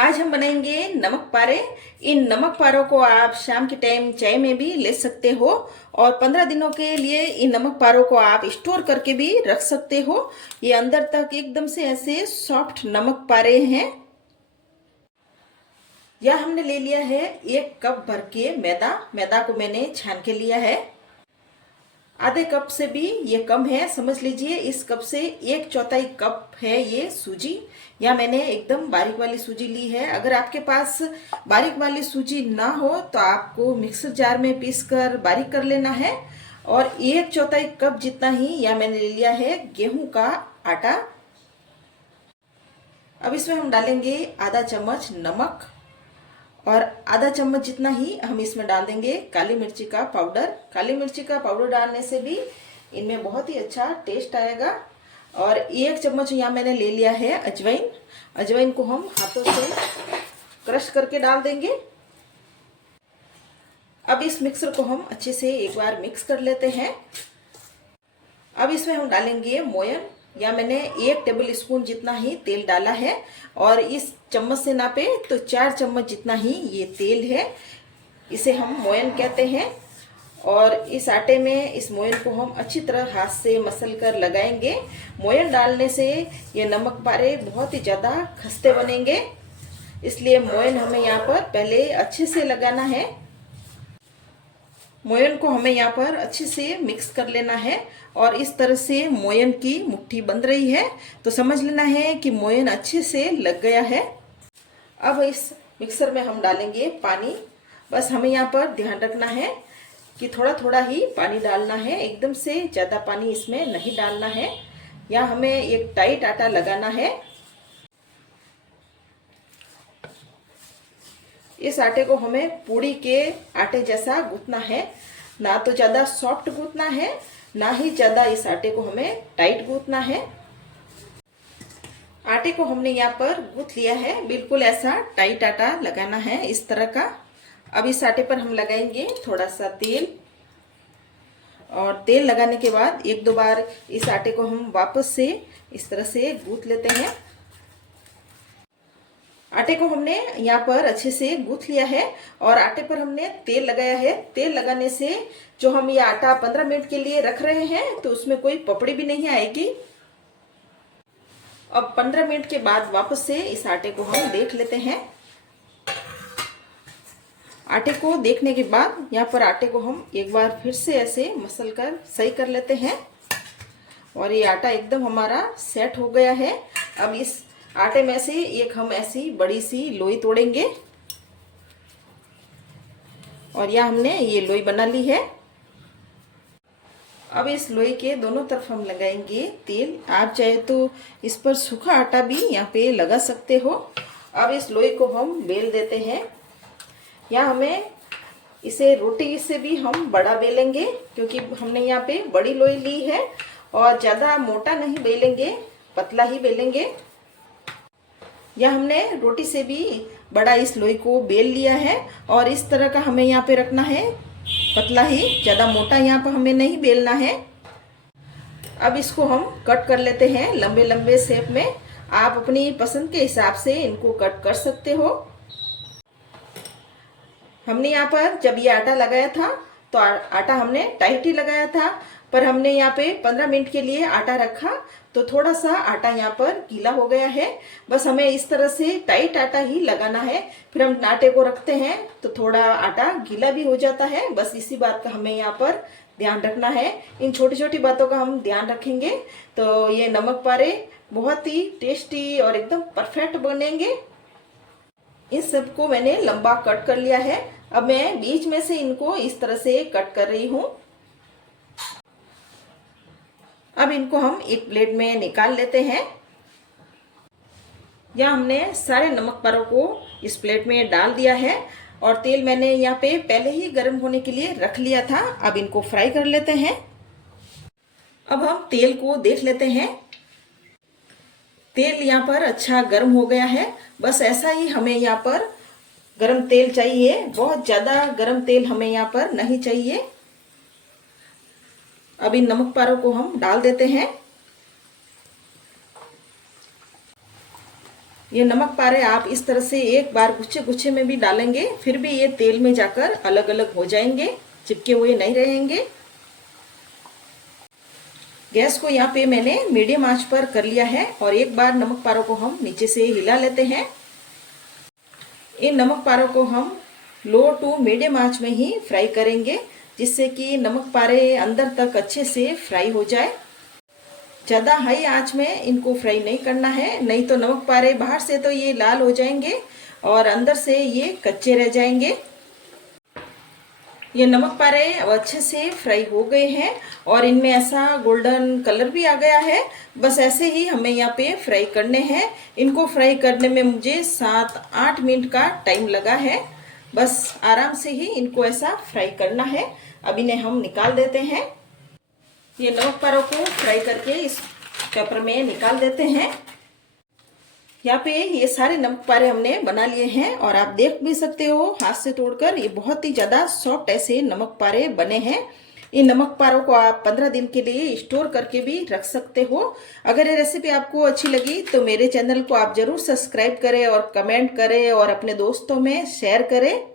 आज हम बनाएंगे नमक पारे। इन नमक पारों को आप शाम के टाइम चाय में भी ले सकते हो और 15 दिनों के लिए इन नमक पारों को आप स्टोर करके भी रख सकते हो। ये अंदर तक एकदम से ऐसे सॉफ्ट नमक पारे हैं। यह हमने ले लिया है 1 कप भर के मैदा को मैंने छान के लिया है। आधे कप से भी ये कम है, समझ लीजिए। इस कप से 1/4 कप है ये सूजी। या मैंने एकदम बारीक वाली सूजी ली है। अगर आपके पास बारीक वाली सूजी ना हो तो आपको मिक्सर जार में पीस कर बारीक कर लेना है। और 1/4 कप जितना ही या मैंने ले लिया है गेहूं का आटा। अब इसमें हम डालेंगे आधा चम्मच नमक और आधा चम्मच जितना ही हम इसमें डाल देंगे काली मिर्ची का पाउडर। काली मिर्ची का पाउडर डालने से भी इनमें बहुत ही अच्छा टेस्ट आएगा। और 1 चम्मच यहाँ मैंने ले लिया है अजवाइन। अजवाइन को हम हाथों से क्रश करके डाल देंगे। अब इस मिक्सर को हम अच्छे से एक बार मिक्स कर लेते हैं। अब इसमें हम डालेंगे मोयन। या मैंने 1 टेबल स्पून जितना ही तेल डाला है और इस चम्मच से नापे तो 4 चम्मच जितना ही ये तेल है। इसे हम मोयन कहते हैं। और इस आटे में इस मोयन को हम अच्छी तरह हाथ से मसल कर लगाएंगे। मोयन डालने से ये नमक पारे बहुत ही ज़्यादा खस्ते बनेंगे, इसलिए मोयन हमें यहाँ पर पहले अच्छे से लगाना है। मोयन को हमें यहाँ पर अच्छे से मिक्स कर लेना है और इस तरह से मोयन की मुट्ठी बन रही है तो समझ लेना है कि मोयन अच्छे से लग गया है। अब इस मिक्सर में हम डालेंगे पानी। बस हमें यहाँ पर ध्यान रखना है कि थोड़ा थोड़ा ही पानी डालना है, एकदम से ज़्यादा पानी इसमें नहीं डालना है। या हमें एक टाइट आटा लगाना है। इस आटे को हमें पूड़ी के आटे जैसा गूंथना है, ना तो ज़्यादा सॉफ्ट गूंथना है ना ही ज़्यादा इस आटे को हमें टाइट गूंथना है। आटे को हमने यहाँ पर गूंथ लिया है, बिल्कुल ऐसा टाइट आटा लगाना है इस तरह का। अब इस आटे पर हम लगाएंगे थोड़ा सा तेल और तेल लगाने के बाद 1-2 बार इस आटे को हम वापस से इस तरह से गूंथ लेते हैं। आटे को हमने यहाँ पर अच्छे से गूंथ लिया है और आटे पर हमने तेल लगाया है। तेल लगाने से जो हम ये आटा 15 मिनट के लिए रख रहे हैं तो उसमें कोई पपड़ी भी नहीं आएगी। अब 15 मिनट के बाद वापस से इस आटे को हम देख लेते हैं। आटे को देखने के बाद यहाँ पर आटे को हम एक बार फिर से ऐसे मसल कर सही कर लेते हैं और ये आटा एकदम हमारा सेट हो गया है। अब इस आटे में से एक हम ऐसी बड़ी सी लोई तोड़ेंगे और यह हमने ये लोई बना ली है। अब इस लोई के दोनों तरफ हम लगाएंगे तेल। आप चाहे तो इस पर सूखा आटा भी यहाँ पे लगा सकते हो। अब इस लोई को हम बेल देते हैं। या हमें इसे रोटी से भी हम बड़ा बेलेंगे क्योंकि हमने यहाँ पे बड़ी लोई ली है और ज़्यादा मोटा नहीं बेलेंगे, पतला ही बेलेंगे। या हमने रोटी से भी बड़ा इस लोई को बेल लिया है और इस तरह का हमें यहाँ पे रखना है, पतला ही, ज़्यादा मोटा यहाँ पर हमें नहीं बेलना है। अब इसको हम कट कर लेते हैं लंबे लंबे शेप में। आप अपनी पसंद के हिसाब से इनको कट कर सकते हो। हमने यहाँ पर जब ये आटा लगाया था तो आटा हमने टाइट ही लगाया था, पर हमने यहाँ पे 15 मिनट के लिए आटा रखा तो थोड़ा सा आटा यहाँ पर गीला हो गया है। बस हमें इस तरह से टाइट आटा ही लगाना है। फिर हम आटे को रखते हैं तो थोड़ा आटा गीला भी हो जाता है। बस इसी बात का हमें यहाँ पर ध्यान रखना है। इन छोटी छोटी बातों का हम ध्यान रखेंगे तो ये नमक पारे बहुत ही टेस्टी और एकदम परफेक्ट बनेंगे। इन सबको मैंने लंबा कट कर लिया है। अब मैं बीच में से इनको इस तरह से कट कर रही हूँ। अब इनको हम एक प्लेट में निकाल लेते हैं। यहाँ हमने सारे नमक पारों को इस प्लेट में डाल दिया है और तेल मैंने यहाँ पे पहले ही गर्म होने के लिए रख लिया था। अब इनको फ्राई कर लेते हैं। अब हम तेल को देख लेते हैं। तेल यहाँ पर अच्छा गर्म हो गया है। बस ऐसा ही हमें यहाँ पर गरम तेल चाहिए, बहुत ज़्यादा गरम तेल हमें यहाँ पर नहीं चाहिए। अब इन नमक पारों को हम डाल देते हैं। ये नमक पारे आप इस तरह से एक बार गुच्छे गुच्छे में भी डालेंगे फिर भी ये तेल में जाकर अलग अलग हो जाएंगे, चिपके हुए नहीं रहेंगे। गैस को यहाँ पे मैंने मीडियम आंच पर कर लिया है और एक बार नमक पारों को हम नीचे से हिला लेते हैं। इन नमक पारों को हम लो टू मीडियम आंच में ही फ्राई करेंगे, जिससे कि नमक पारे अंदर तक अच्छे से फ्राई हो जाए। ज़्यादा हाई आंच में इनको फ्राई नहीं करना है, नहीं तो नमक पारे बाहर से तो ये लाल हो जाएंगे और अंदर से ये कच्चे रह जाएंगे। ये नमक पारे अब अच्छे से फ्राई हो गए हैं और इनमें ऐसा गोल्डन कलर भी आ गया है। बस ऐसे ही हमें यहाँ पे फ्राई करने हैं। इनको फ्राई करने में मुझे 7-8 मिनट का टाइम लगा है। बस आराम से ही इनको ऐसा फ्राई करना है। अब इन्हें हम निकाल देते हैं। ये नमक पारों को फ्राई करके इस पेपर में निकाल देते हैं। यहाँ पे ये सारे नमक पारे हमने बना लिए हैं और आप देख भी सकते हो हाथ से तोड़कर, ये बहुत ही ज़्यादा सॉफ्ट ऐसे नमक पारे बने हैं। इन नमक पारों को आप 15 दिन के लिए स्टोर करके भी रख सकते हो। अगर ये रेसिपी आपको अच्छी लगी तो मेरे चैनल को आप ज़रूर सब्सक्राइब करें और कमेंट करें और अपने दोस्तों में शेयर करें।